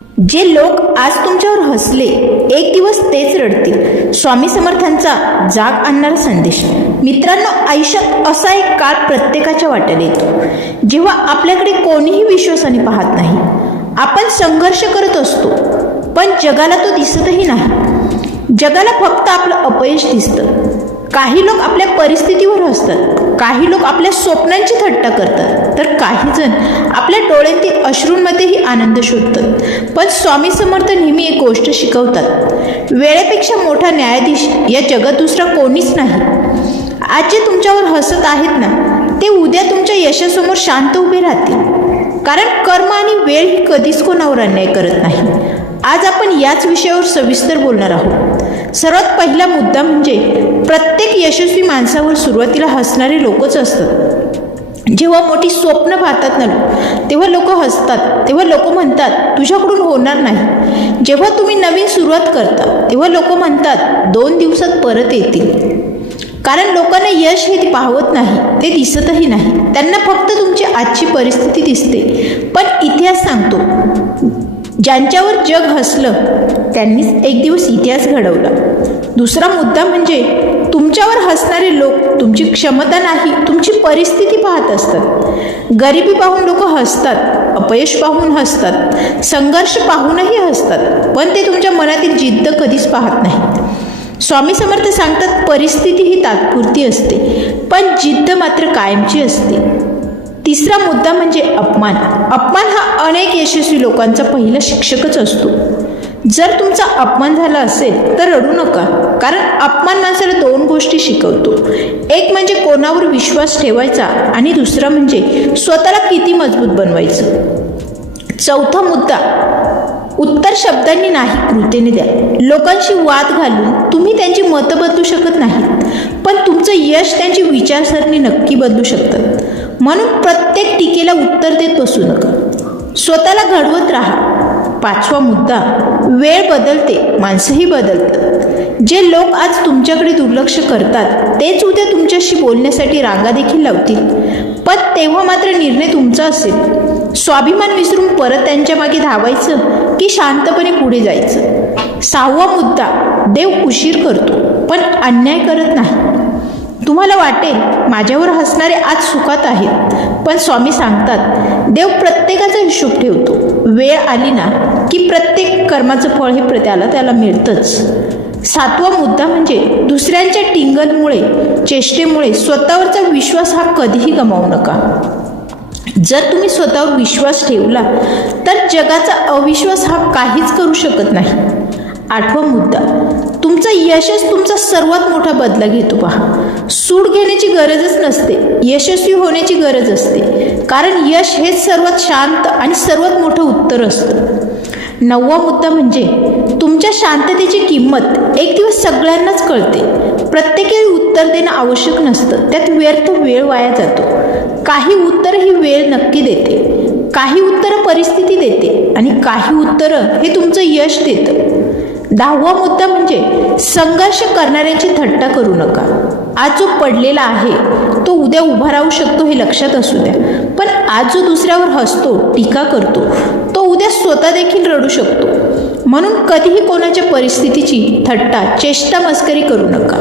जे लोक आज तुमच्यावर हसले एक दिवस तेच रडतील. स्वामी समर्थांचा जाग आणणारा संदेश. मित्रांनो, आयुष्यात असा एक काळ प्रत्येकाच्या वाट्याला येतो जेव्हा आपल्याकडे कोणीही विश्वासाने पाहत नाही. आपण संघर्ष करत असतो, पण जगाला तो दिसतही नाही. जगाला फक्त आपलं अपयश दिसतं. काही लोक आपल्या परिस्थितीवर हसतात, काही लोक आपल्या स्वप्नांची थट्टा करतात, तर काही जण आपल्या डोळ्यातील अश्रूंमध्येही आनंद शोधतात. पण स्वामी समर्थ नेहमी एक गोष्ट शिकवतात, वेळेपेक्षा मोठा न्यायाधीश या जगात दुसरा कोणीच नाही. आज जे तुमच्यावर हसत आहेत ना, ते उद्या तुमच्या यशासमोर शांत उभे राहतील. कारण कर्म आणि वेळ ही कधीच कोणावर अन्याय करत नाही. आज आपण याच विषयावर सविस्तर बोलणार आहोत. सर्वात पहिला मुद्दा म्हणजे प्रत्येक यशस्वी माणसावर सुरुवातीला हसणारे लोकच असतात. जेव्हा मोठी स्वप्न पाहतात ना तेव्हा लोक हसतात, तेव्हा लोक म्हणतात तुझ्याकडून होणार नाही. जेव्हा तुम्ही नवीन सुरुवात करता तेव्हा लोक म्हणतात 2 दिवसात परत येतील. कारण लोकांना यश हे पाहवत नाही, ते दिसतही नाही. त्यांना फक्त तुमची आजची परिस्थिती दिसते. पण इतिहास सांगतो, ज्यांच्यावर जग हसलं त्यांनीच एक दिवस इतिहास घडवला. दुसरा मुद्दा म्हणजे तुमच्यावर हसणारे लोक तुमची क्षमता नाही, तुमची परिस्थिती पाहत असतात. गरिबी पाहून लोक हसतात, अपयश पाहून हसतात, संघर्ष पाहूनही हसतात, पण ते तुमच्या मनातील जिद्द कधीच पाहत नाहीत. स्वामी समर्थ सांगतात, परिस्थिती ही तात्पुरती असते, पण जिद्द मात्र कायमची असते. तिसरा मुद्दा म्हणजे अपमान. अपमान हा अनेक यशस्वी लोकांचा पहिला शिक्षकच असतो. जर तुमचा अपमान झाला असेल तर रडू नका, कारण अपमान माणसाला 2 गोष्टी शिकवतो. एक म्हणजे कोणावर विश्वास ठेवायचा आणि दुसरा म्हणजे स्वतःला किती मजबूत बनवायचं. चौथा मुद्दा, उत्तर शब्दांनी नाही कृतीने द्या. लोकांशी वाद घालून तुम्ही त्यांची मतं बदलू शकत नाहीत, पण तुमचं यश त्यांची विचारसरणी नक्की बदलू शकतात. म्हणून प्रत्येक टीकेला उत्तर देत बसू नका, स्वतःला घडवत राहा. 5वा मुद्दा, वेळ बदलते, माणसंही बदलतात. जे लोक आज तुमच्याकडे दुर्लक्ष करतात तेच उद्या तुमच्याशी बोलण्यासाठी रांगा देखील लावतील, पण तेव्हा मात्र निर्णय तुमचा असेल. स्वाभिमान विसरून परत त्यांच्या मागे धावायचं की शांतपणे पुढे जायचं. 6वा मुद्दा, देव उशीर करतो पण अन्याय करत नाही. तुम्हाला वाटेल माझ्यावर हसणारे आज सुखात आहेत, पण स्वामी सांगतात देव प्रत्येकाचा हिशोब ठेवतो. वेळ आली ना की प्रत्येक कर्माचं फळ हे त्याला मिळतंच. 7वा मुद्दा म्हणजे दुसऱ्यांच्या टिंगलमुळे, चेष्टेमुळे स्वतःवरचा विश्वास हा कधीही गमावू नका. जर तुम्ही स्वतःवर विश्वास ठेवला तर जगाचा अविश्वास हा काहीच करू शकत नाही. 8वा मुद्दा, तुमचं यशच तुमचा सर्वात मोठा बदला घेतो. पहा, सूड घेण्याची गरजच नसते, यशस्वी होण्याची गरज असते. कारण यश हेच सर्वात शांत आणि सर्वात मोठं उत्तर असतं. 9वा मुद्दा म्हणजे तुमच्या शांततेची किंमत एक दिवस सगळ्यांनाच कळते. प्रत्येक वेळी उत्तर देणं आवश्यक नसतं, त्यात व्यर्थ वेळ वाया जातो. काही उत्तरं ही वेळ नक्की देते, काही उत्तरं परिस्थिती देते आणि काही उत्तरं हे तुमचं यश देतं. 10वा मुद्दा म्हणजे संघर्ष करणाऱ्यांची थट्टा करू नका. आज जो पडलेला आहे तो उद्या उभा राहू शकतो हे लक्षात असू द्या, पण आज जो दुसऱ्यावर हसतो, टीका करतो, तो उद्या स्वतः देखील रडू शकतो. म्हणून कधीही कोणाच्या परिस्थितीची थट्टा, चेष्टा, मस्करी करू नका.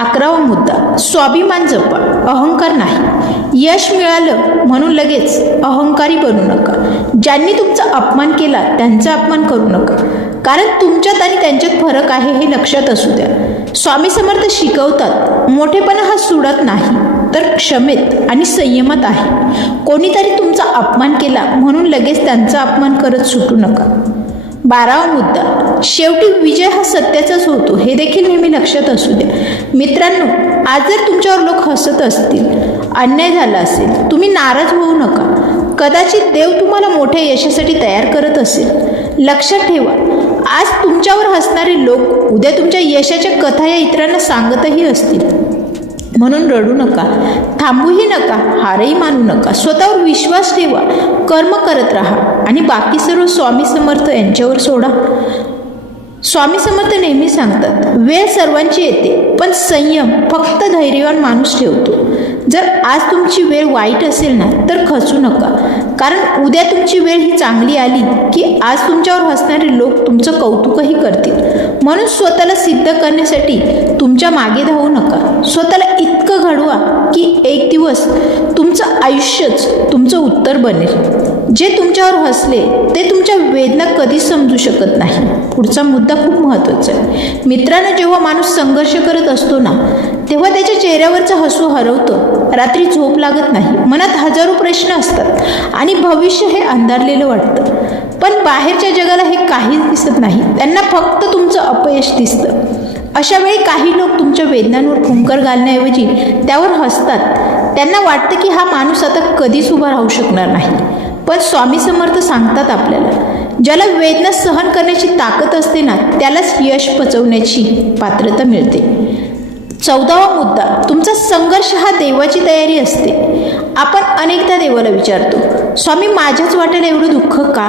11वा मुद्दा, स्वाभिमान जपा, अहंकार नाही. यश मिळालं म्हणून लगेच अहंकारी बनू नका. ज्यांनी तुमचा अपमान केला त्यांचा अपमान करू नका, कारण तुमच्यात आणि त्यांच्यात फरक आहे हे लक्षात असू द्या. स्वामी समर्थ शिकवतात, मोठेपणा हा सुडात नाही तर क्षमेत आणि संयमात आहे. कोणीतरी तुमचा अपमान केला म्हणून लगेच त्यांचा अपमान करत सुटू नका. 12वा मुद्दा, शेवटी विजय हा सत्याचाच होतो हे देखील नेहमी लक्षात असू द्या. मित्रांनो, आज जर तुमच्यावर लोक हसत असतील, अन्याय झाला असेल, तुम्ही नाराज होऊ नका. कदाचित देव तुम्हाला मोठ्या यशासाठी तयार करत असेल. लक्षात ठेवा, आज तुमच्यावर हसणारे लोक उद्या तुमच्या यशाच्या कथा या इतरांना सांगतही असतील. म्हणून रडू नका, थांबूही नका, हारही मानू नका. स्वतःवर विश्वास ठेवा, कर्म करत राहा आणि बाकी सर्व स्वामी समर्थ यांच्यावर सोडा. स्वामी समर्थ नेहमी सांगतात, वेळ सर्वांची येते, पण संयम फक्त धैर्यवान माणूस ठेवतो. जर आज तुमची वेळ वाईट असेल ना तर खचू नका. कारण उद्या तुमची वेळ ही चांगली आली की आज तुमच्यावर हसणारे लोक तुमचं कौतुकही करतील. म्हणून स्वतःला सिद्ध करण्यासाठी तुमच्या मागे धावू नका. स्वतःला इतकं घडवा की एक दिवस तुमचं आयुष्यच तुमचं उत्तर बनेल. जे तुमच्यावर हसले ते तुमच्या वेदना कधीच समजू शकत नाही. पुढचा मुद्दा खूप महत्त्वाचा आहे. मित्रांनो, जेव्हा माणूस संघर्ष करत असतो ना, तेव्हा त्याच्या चेहऱ्यावरचं हसू हरवतं. रात्री झोप लागत नाही, मनात हजारो प्रश्न असतात आणि भविष्य हे अंधारलेलं वाटतं. पण बाहेरच्या जगाला हे काहीच दिसत नाही. त्यांना फक्त तुमचं अपयश दिसतं. अशा वेळी काही लोक तुमच्या वेदनांवर फुंकर घालण्याऐवजी त्यावर हसतात. त्यांना वाटतं की हा माणूस आता कधीच उभा राहू शकणार नाही. पण स्वामी समर्थ सांगतात आपल्याला, ज्याला वेदना सहन करण्याची ताकद असते ना, त्यालाच यश पचवण्याची पात्रता मिळते. 14वा मुद्दा, तुमचा संघर्ष हा देवाची तयारी असते. आपण अनेकदा देवाला विचारतो, स्वामी माझ्याच वाट्याला एवढं दुःख का?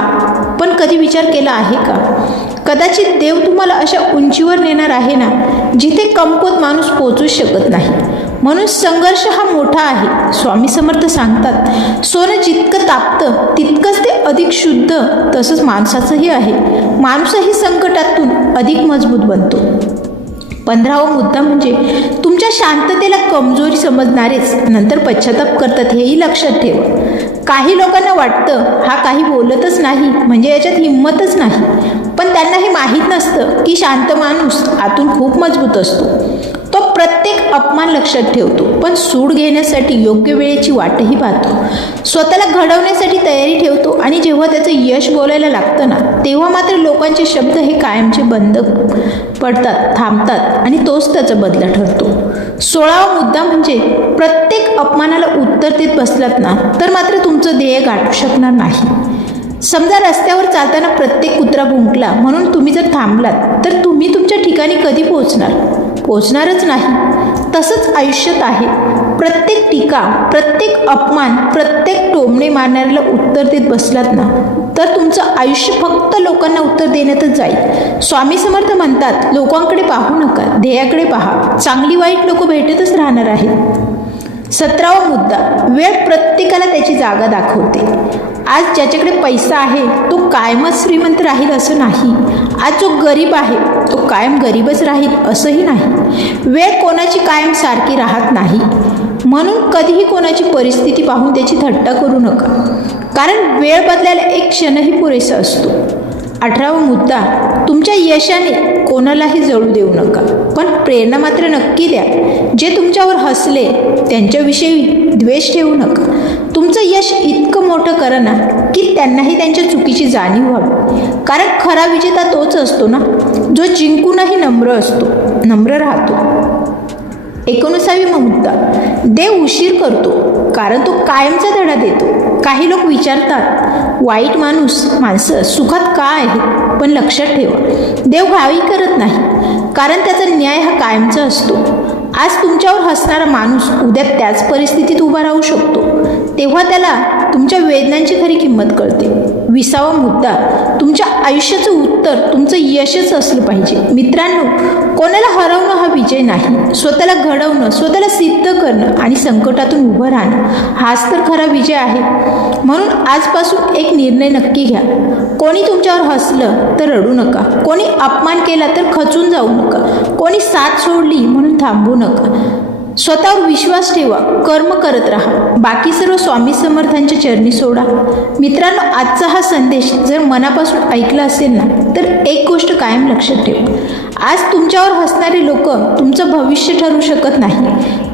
पण कधी विचार केला आहे का? कदाचित देव तुम्हाला अशा उंचीवर नेणार आहे ना, जिथे कमकुवत माणूस पोचूच शकत नाही. म्हणून संघर्ष हा मोठा आहे. स्वामी समर्थ सांगतात, सोनं जितकं तापतं तितकंच ते अधिक शुद्ध. तसंच माणसाचंही आहे. माणूसही संकटातून अधिक मजबूत बनतो. 15वा मुद्दा म्हणजे तुमच्या शांततेला कमजोरी समजणारेच नंतर पश्चाताप करतात, हेही लक्षात ठेवा. काही लोकांना वाटतं हा काही बोलतच नाही म्हणजे याच्यात हिंमतच नाही. पण त्यांना हे माहीत नसतं की शांत माणूस आतून खूप मजबूत असतो. तो प्रत्येक अपमान लक्षात ठेवतो, पण सूड घेण्यासाठी योग्य वेळेची वाटही पाहतो. स्वतःला घडवण्यासाठी तयारी ठेवतो आणि जेव्हा त्याचं यश बोलायला लागतं ना, तेव्हा मात्र लोकांचे शब्द हे कायमचे बंद पडतात, थांबतात आणि तोच त्याचा बदला ठरतो. 16वा मुद्दा म्हणजे प्रत्येक अपमानाला उत्तर देत बसलात ना, तर मात्र तुमचं ध्येय गाठू शकणार नाही. समजा रस्त्यावर चालताना प्रत्येक कुत्रा भुंकला म्हणून तुम्ही जर थांबलात, तर तुम्ही तुमच्या ठिकाणी कधी पोचणारच नाही. तसंच आयुष्यात आहे. प्रत्येक टीका, प्रत्येक अपमान, प्रत्येक टोमणे मारणाऱ्याला उत्तर देत बसलात ना, तर तुमचं आयुष्य फक्त लोकांना उत्तर देण्यातच जाईल. स्वामी समर्थ म्हणतात, लोकांकडे पाहू नका, ध्येयाकडे पहा. चांगली वाईट लोक भेटतच राहणार आहेत. 17वा मुद्दा, वेळ प्रत्येकाला त्याची जागा दाखवते. आज ज्याच्याकडे पैसा आहे तो कायमच श्रीमंत राहील असं नाही. आज जो गरीब आहे तो कायम गरीबच राहील असंही नाही. वेळ कोणाची कायम सारखी राहत नाही. म्हणून कधीही कोणाची परिस्थिती पाहून त्याची थट्टा करू नका, कारण वेळ बदलायला एक क्षणही पुरेसा असतो. 18वा मुद्दा, तुमच्या यशाने कोणालाही जळू देऊ नका, पण प्रेरणा मात्र नक्की द्या. जे तुमच्यावर हसले त्यांच्याविषयी द्वेष ठेवू नका. तुमचं यश इतकं मोठं करा ना की त्यांनाही त्यांच्या चुकीची जाणीव व्हावी. कारण खरा विजेता तोच असतो ना, जो जिंकूनही नम्र राहतो. 19वा मुद्दा, देव उशीर करतो कारण तो कायमचा धडा देतो. काही लोक विचारतात, वाईट माणसं सुखात का आहे? पण लक्षात ठेवा, देव घाई करत नाही, कारण त्याचा न्याय हा कायमचा असतो. आज तुमच्यावर हसणारा माणूस उद्या त्याच परिस्थितीत उभा राहू शकतो. तेव्हा त्याला तुमच्या वेदनांची खरी किंमत कळते. 20वा मुद्दा, तुमच्या आयुष्याचं उत्तर तुमचं यशच असलं पाहिजे. मित्रांनो, कोणाला हरवणं हा विजय नाही. स्वतःला घडवणं, स्वतःला सिद्ध करणं आणि संकटातून उभं राहणं हाच तर खरा विजय आहे. म्हणून आजपासून एक निर्णय नक्की घ्या. कोणी तुमच्यावर हसलं तर रडू नका. कोणी अपमान केला तर खचून जाऊ नका. कोणी साथ सोडली म्हणून थांबू नका. स्वतःवर विश्वास ठेवा, कर्म करत राहा. बाकी सर्व स्वामी समर्थांच्या चरणी सोडा. मित्रांनो, आजचा हा संदेश जर मनापासून ऐकला असेल ना, तर एक गोष्ट कायम लक्षात ठेवा. आज तुमच्यावर हसणारे लोक तुमचं भविष्य ठरवू शकत नाही.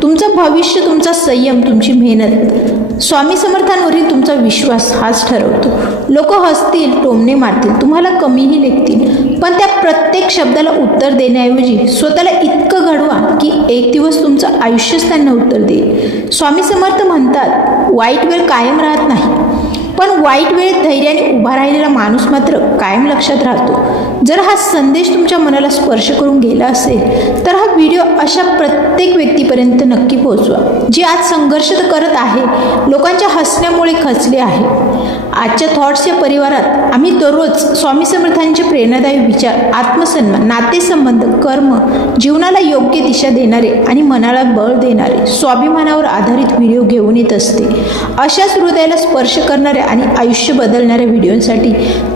तुमचं भविष्य तुमचा संयम, तुमची मेहनत, स्वामी समर्थांवरील तुमचा विश्वास हाच ठरवतो. लोक हसतील, टोमणे मारतील, तुम्हाला कमीही लेखतील, पण त्या प्रत्येक शब्दाला उत्तर देण्याऐवजी स्वतःला इतकं घडवा की एक दिवस तुमचं आयुष्यच त्यांना उत्तर देईल. स्वामी समर्थ म्हणतात, वाईट वेळ कायम राहत नाही, पण वाईट वेळेत धैर्याने उभा राहिलेला माणूस मात्र कायम लक्षात राहतो. जर हा संदेश तुमच्या मनाला स्पर्श करून गेला असेल तर हा व्हिडिओ अशा प्रत्येक व्यक्तीपर्यंत नक्की पोहोचवा, जे आज संघर्ष तर करत आहे, लोकांच्या हसण्यामुळे खचले आहे. आजच्या थॉट्स या परिवारात आम्ही दररोज स्वामी समर्थांचे प्रेरणादायी विचार, आत्मसन्मान, नातेसंबंध, कर्म, जीवनाला योग्य दिशा देणारे आणि मनाला बळ देणारे, स्वाभिमानावर आधारित व्हिडिओ घेऊन येत असते. अशाच हृदयाला स्पर्श करणाऱ्या आणि आयुष्य बदलणाऱ्या व्हिडिओसाठी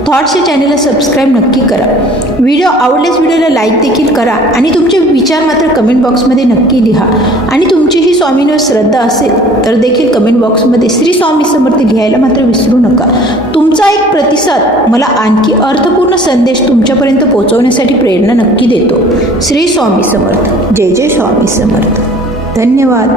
थॉट्स या चॅनलला सबस्क्राईब नक्की करा. व्हिडिओ आवडल्यास व्हिडिओला लाईक देखील करा आणि तुमचे विचार मात्र कमेंट बॉक्समध्ये नक्की लिहा. आणि तुमची ही स्वामींवर श्रद्धा असेल तर देखील कमेंट बॉक्समध्ये श्री स्वामी समर्थ लिहायला मात्र विसरू नका. तुमचा एक प्रतिसाद मला आणखी अर्थपूर्ण संदेश तुमच्यापर्यंत पोहोचवण्यासाठी प्रेरणा नक्की देतो. श्री स्वामी समर्थ. जय जय स्वामी समर्थ. धन्यवाद.